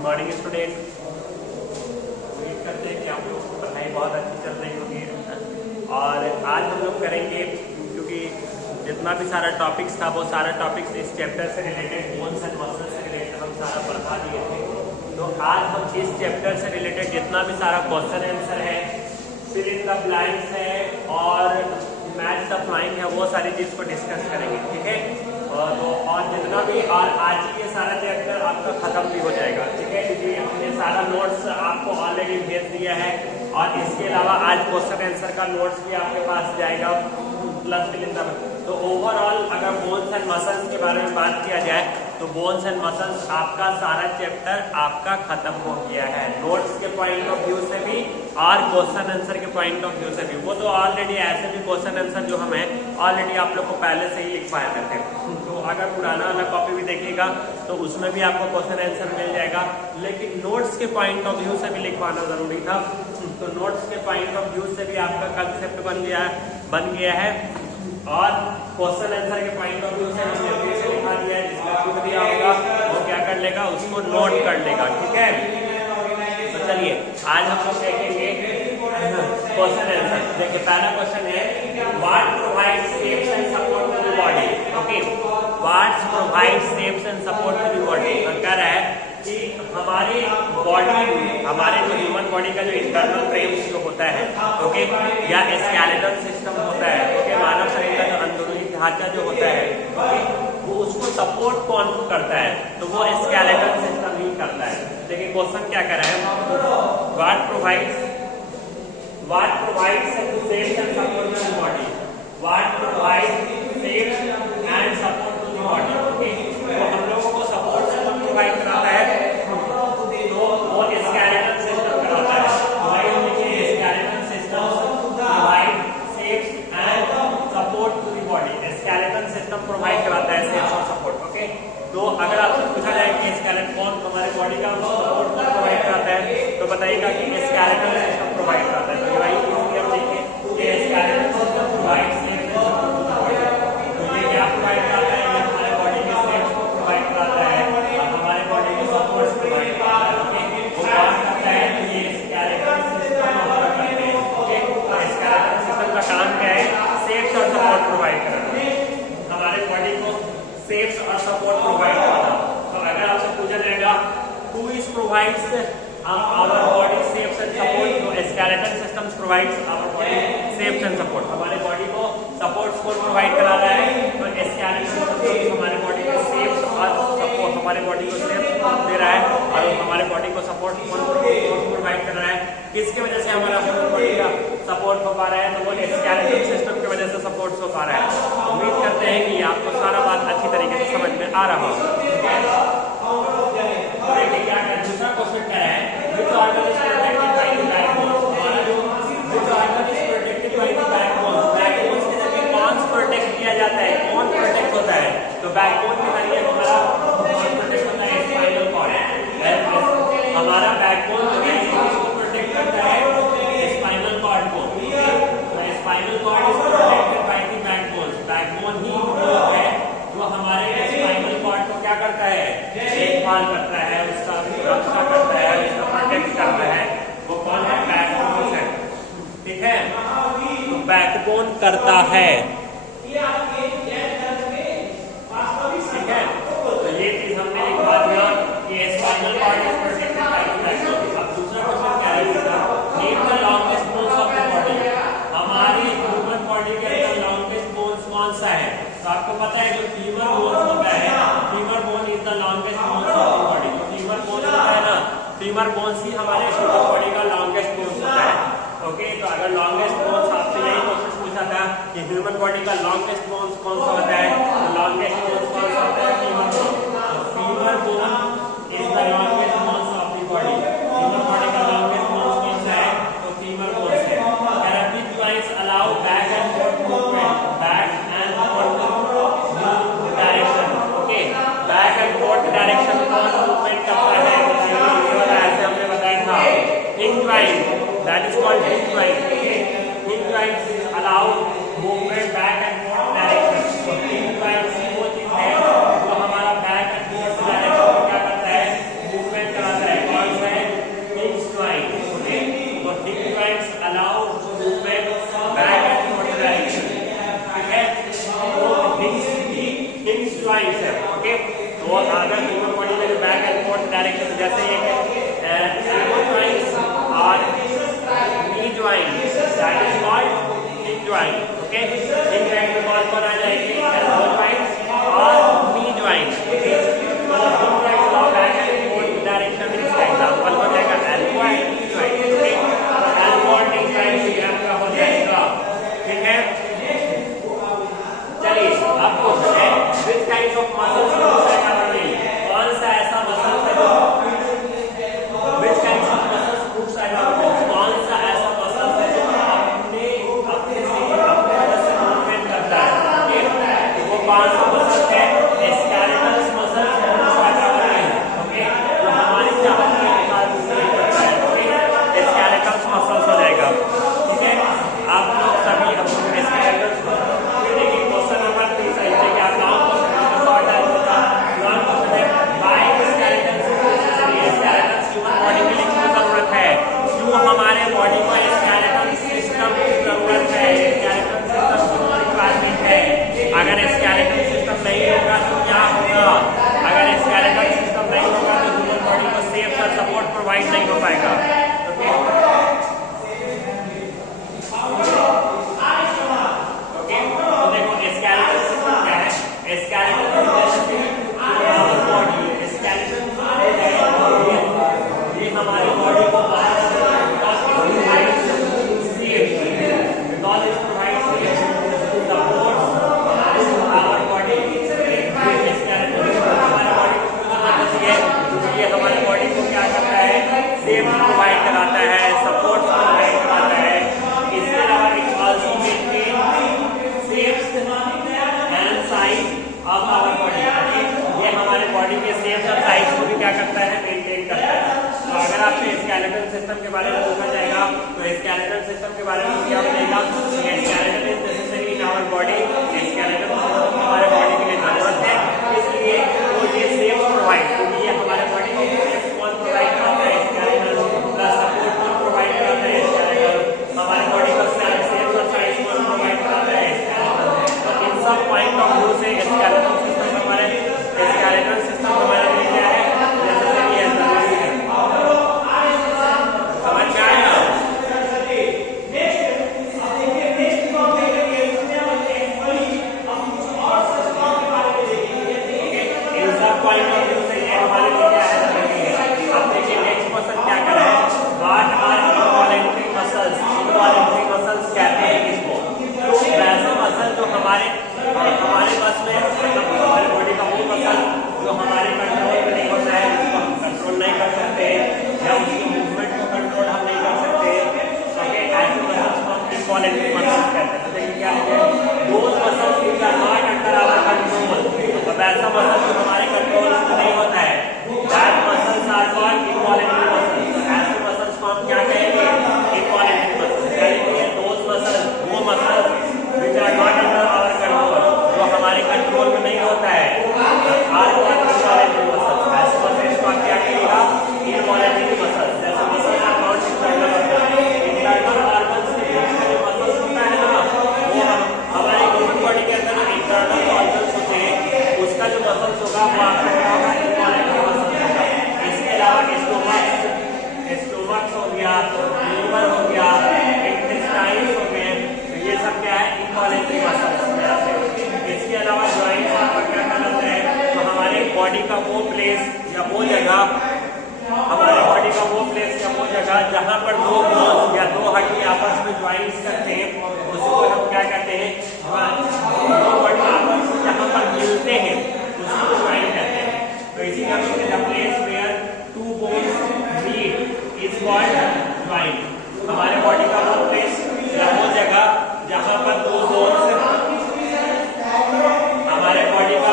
Good morning student. उम्मीद करते हैं कि आप लोगों की पढ़ाई बहुत अच्छी चल रही होगी। और आज हम लोग करेंगे, क्योंकि जितना भी सारा टॉपिक्स था वो सारा टॉपिक्स इस चैप्टर से रिलेटेड, बोन्स एंड मसल्स से रिलेटेड हम सारा पढ़ा दिए थे। तो आज हम इस चैप्टर से रिलेटेड जितना भी सारा क्वेश्चन आंसर है, फिल इन द ब्लैंक्स है और मैच द फ्लाइंग है, वो सारी चीज़ को डिस्कस करेंगे। ठीक है, तो और जितना भी, और आज ही ये सारा चैप्टर आपका खत्म भी हो जाएगा। ठीक है, क्योंकि हमने सारा नोट्स आपको ऑलरेडी भेज दिया है और इसके अलावा आज क्वेश्चन आंसर का नोट्स भी आपके पास जाएगा प्लस फिल इन द। तो ओवरऑल अगर बोन्स एंड मसल्स के बारे में बात किया जाए तो बोन्स एंड मसल्स आपका सारा चैप्टर आपका खत्म हो गया है, नोट्स के पॉइंट ऑफ व्यू से भी और क्वेश्चन आंसर के पॉइंट ऑफ व्यू से भी। वो तो ऑलरेडी ऐसे भी क्वेश्चन आंसर जो हमें ऑलरेडी आप लोग को पहले से ही लिखवाए थे। तो अगर पुराना वाला कॉपी भी देखिएगा तो उसमें भी आपको क्वेश्चन आंसर मिल जाएगा, लेकिन नोट्स के पॉइंट ऑफ व्यू से भी लिखवाना जरूरी था। तो नोट्स के पॉइंट ऑफ व्यू से भी आपका कंसेप्ट बन गया है और क्वेश्चन आंसर के पॉइंट ऑफ व्यू से हमने पीछे लिखा दिया है। जिसका खुद दिया होगा वो क्या कर लेगा, उसको नोट कर लेगा। ठीक है, तो चलिए आज हम लोग देखेंगे क्वेश्चन आंसर। देखिए पहला क्वेश्चन है, what provides shapes and support to the body. Okay, what provides shapes and support to the body. कह रहा है कि हमारी बॉडी, हमारे जो ह्यूमन बॉडी का जो इंटरनल फ्रेम्स जो होता है, ओके, या स्केलेटल सिस्टम होता है, ओके, मानव शरीर का जो अंदरूनी ढांचा जो होता है, ओके, वो उसको सपोर्ट कौन करता है, तो वो स्केलेटल सिस्टम ही करता है। देखिए क्वेश्चन क्या कर रहा है, what provides shapes and support to the body. What provides shapes and support to the body. Okay, तो हम लोगों को सपोर्ट प्रोवाइड कराता है, तो वो स्केलेटल सिस्टम कराता है। Skeletal system provide shapes and support to the body. Skeletal system provide कराता है शेप्स और सपोर्ट। ओके, तो अगर आपसे पूछा जाए कि स्केलेटन कौन हमारे बॉडी का सपोर्ट प्रोवाइड कराता है, तो बताइएगा कि स्केलेटल सिस्टम प्रोवाइड कराता है। तो वही हम देखें कि skeletal system provide shapes and support to the body. तो ये क्या प्रोवाइड कराता है, हमारे बॉडी के शेप्स को प्रोवाइड कराता है, हमारे बॉडी के सपोर्ट्स प्रोवाइड कराता है। ओके, वो काम करता है कि ये स्केलेटल सिस्टम ऑपरेट करते हैं। ओके, स्केलेटल सिस्टम का काम क्या है, शेप्स और सपोर्ट प्रोवाइड करना, हमारे बॉडी को शेप्स और सपोर्ट प्रोवाइड करना। तो अगर आपसे पूछा जाएगा who is provides our body shapes and support, तो skeletal systems provides our body shapes and support. हमारे बॉडी को सपोर्ट्स को प्रोवाइड करा रहा है, तो स्केलेटल सिस्टम हमारे बॉडी को शेप्स और सपोर्ट, हमारे बॉडी को शेप्स दे रहा है और हमारे बॉडी को सपोर्ट प्रोवाइड कर रहा है। किसकी वजह से हमारा बॉडी का सपोर्ट हो पा रहा है, तो वो स्केलेटल सिस्टम की वजह से सपोर्ट हो पा रहा है। उम्मीद करते हैं कि आपको सारा बात अच्छी तरीके से समझ में आ रहा हो। देखिए क्या दूसरा क्वेश्चन क्या है, which organ is protected by the backbone। हमारा जो which organ is protected by the backbone, backbone के जरिए कौन प्रोटेक्ट किया जाता है, कौन प्रोटेक्ट होता है, तो बैकबोन के जरिए हमारा प्रोटेक्ट होता है स्पाइनल कॉर्ड। हमारा बैकबोन जो है इसको प्रोटेक्ट करता है स्पाइनल कॉर्ड को। Spinal cord is protected by the backbone. Backbone ही वो है जो हमारे स्पाइनल कॉर्ड को क्या करता है, देखभाल करता है, उसका सुरक्षा करता है, उसका प्रोटेक्ट करता है। वो कौन है, बैकबोन है। ठीक है, तो बैकबोन करता है। ठीक है, तो ये चीज हमने लिखवा दिया कि spinal cord is protected by the backbone. अब दूसरा क्वेश्चन क्या है, name the longest bones of the body. हमारी ह्यूमन बॉडी के अंदर लॉन्गेस्ट बोन्स कौन सा है, तो आपको पता है जो फीमर बोन होता है, femur bone is the longest bones of the body. जो फीमर बोन होता है ना, फीमर बोन्स ही हमारे ह्यूमन बॉडी का लॉन्गेस्ट बोन्स होता है। ओके, तो अगर लॉन्गेस्ट बोन्स, आपसे यही क्वेश्चन पूछा था कि ह्यूमन बॉडी का लॉन्गेस्ट बोन्स कौन सा होता है, तो लॉन्गेस्ट बोन्स कौन सा होता है, femur bone. Femur bone is the longest bones of the body. Human body का लॉन्गेस्ट बोन्स कौन सा है, तो फीमर बोन है। Therapy joints allow back and fourth movement, back and fourth direction. Okay, back and fourth direction कौन movement करता है, ऐसे हमने बताया था, hinge joint, that is called hinge joint. Hinge joints allow movement back and fourth direction. Hinge joints वो चीज है जो हमारा बैक एंड फोर्थ डायरेक्शन क्या करता है, मूवमेंट जैसे elbow joints और knee joint, that is called hip joint. Okay, hip joint में कौन आ जाएंगे? elbow joints और knee joint. Okay, मतलब hip joint का back and forth direction में इसका एग्जांपल हो जाएगा elbow and knee joint. Okay, elbow और knee joint ये आपका हो जाएगा. ठीक है, चलिए अब क्वेश्चन है which kinds of muscles groups are available? कौन सा ऐसा मसल है जो which kinds of muscles groups are available? कौन सा ऐसा मसल है जो अपने वजह से मूवमेंट करता है? ओके, वो कौन सा मसल है? Skeletal muscle groups are available. Okay, जो हमारी चाहत के अनुसार मूवमेंट करता है. ओके, स्केलेटल मसल्स हो जाएगा. ठीक है, आप लोग सभी अपने स्केलेटल हमारे बॉडी को स्केलेटल सिस्टम की जरूरत है. स्केलेटल सिस्टम की रिक्वायरमेंट है. अगर स्केलेटल सिस्टम नहीं होगा तो क्या होगा? अगर स्केलेटल सिस्टम नहीं होगा तो ह्यूमन बॉडी को सेफ और सपोर्ट प्रोवाइड नहीं हो पाएगा. ओके, तो देखो स्केलेटल सिस्टम क्या है? स्केलेटल बॉडी स्केलेटल ये हमारी बॉडी को स्केलेटल सिस्टम के बारे में पूछा जाएगा तो स्केलेटल सिस्टम के बारे में क्या बताएगा? Skeletal is necessary in our body. Skeletal system हमारे बॉडी के लिए जरूरत है, इसलिए वो ये सेफ प्रोवाइड, क्योंकि ये हमारे बॉडी को सेफ कौन प्रोवाइड करता है? स्केलेटल प्लस सपोर्ट कौन प्रोवाइड करता है? स्केलेटल. हमारे बॉडी को सेफ और साइज कौन प्रोवाइड करता है? स्केलेटल. तो इन सब पॉइंट ऑफ व्यू से स्केलेटल सिस्टम हमारे लिए क्या है? नेसेसरी है, जरूरी है. समझ में आया? इन सब पॉइंट ऑफ व्यू से ये हमारे लिए क्या है? जरूरी है. अब देखिए नेक्स्ट क्वेश्चन क्या कर रहा है? What are involuntary muscles? Involuntary muscles कहते हैं किसको? तो वैसे मसल जो हमारे बस में, हमारे बॉडी का वो मसल जो हमारे कंट्रोल में नहीं होता है, जिसको हम कंट्रोल नहीं कर सकते या उसकी मूवमेंट को कंट्रोल हम नहीं कर सकते. ओके, ऐसे मसल्स को हम इनवॉलंटरी मसल्स कहते हैं. तो देखिए क्या है? Those muscles which are not under our control. तो वैसा मसल जो हमारे कंट्रोल में नहीं होता है, that muscles are called involuntary muscles. ऐसे मसल्स को हम क्या कहेंगे? इनवॉलंटरी मसल्स कहेंगे. दोज मसल्स, वो muscles which are not under our control, जो हमारे कंट्रोल में नहीं होता है, आर कॉल्ड इनवॉलंटरी मसल्स. ऐसे मसल्स को आप क्या कहिएगा? Involuntary muscles. जैसे muscles are not internal organs के बीच में मसल्स होता है ना, वो हमारे ह्यूमन बॉडी के अंदर इंटरनल ऑर्गन्स होते हैं, उसका जो मसल्स होगा वो आपका क्या होगा? इनवॉलंटरी मसल्स होगा. इसके अलावा स्टोमक्स हो गया, लीवर हो गया, इंटेस्टाइन्स हो गए, तो ये सब क्या है? Involuntary muscles. इसके अलावा जॉइंट्स आपका क्या कहलाता है? तो हमारे बॉडी का वो प्लेस या वो जगह, हमारे बॉडी का वो प्लेस या वो जगह जहाँ पर दो बोन्स या दो हड्डी आपस में ज्वाइंट्स करते हैं, उसको हम क्या कहते हैं? दो हड्डी आपस में जहाँ पर मिलते हैं उसको ज्वाइंट कहते हैं. तो इसी का the place where two bones meet is called joint. हमारे बॉडी का वो प्लेस या वो जगह जहाँ पर दो बोन्स, हमारे बॉडी का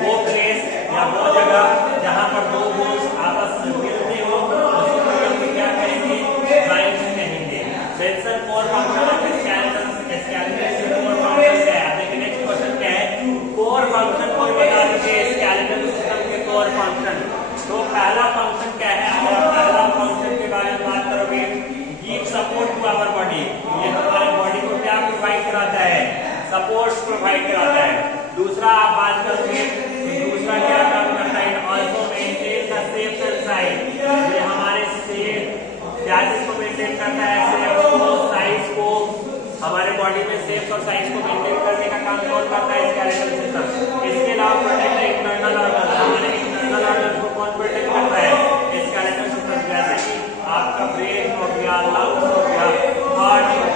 वो प्लेस या वो जगह जहाँ पर दो बोन्स आपस में मिलते हो, उसको हम क्या कहेंगे? ज्वाइंट कहेंगे. Mention core function of skeletal. Skeletal से कोर फंक्शन क्या है? देखिए नेक्स्ट क्वेश्चन क्या है? कोर फंक्शन कोई बता दीजिए स्केलेटल सिस्टम के कोर फंक्शन. तो पहला फंक्शन क्या है? और पहला फंक्शन के बारे में बात करोगे, give support to our body. ये हमारे बॉडी को क्या प्रोवाइड कराता है? सपोर्ट प्रोवाइड कराता है. दूसरा आप बात करोगे तो दूसरा क्या काम करता है? Also maintain the shape and size. Shapes और साइज को मेंटेन करने का काम कौन करता है? स्केलेटल